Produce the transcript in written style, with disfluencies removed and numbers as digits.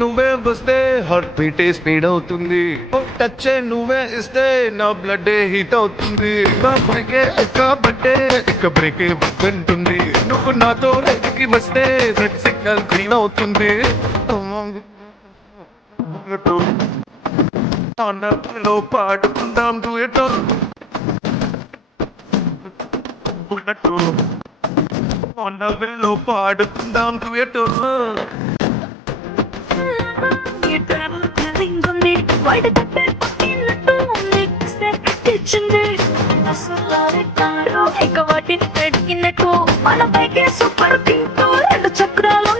నువ్వే వస్తే heart బీటే speed అవుతుంది, టచ్ నువ్వే ఇస్తే నా బ్లడ్ హీట్ అవుతుంది. బ్రేకే కాబట్టే ఇక బ్రేకే ఉంటుంది, నువ్వు నాతో ఎక్కి వస్తే రెడ్ సిగ్నల్ గ్రీన్ అవుతుంది. లో పాడుకుందాం డ్యూయెట్ లో పాడుకుందాం డ్యూయెట్. వాటిని పెట్టినట్టు మన పైకి సూపర్ కింగ్ రెండు చక్రాలు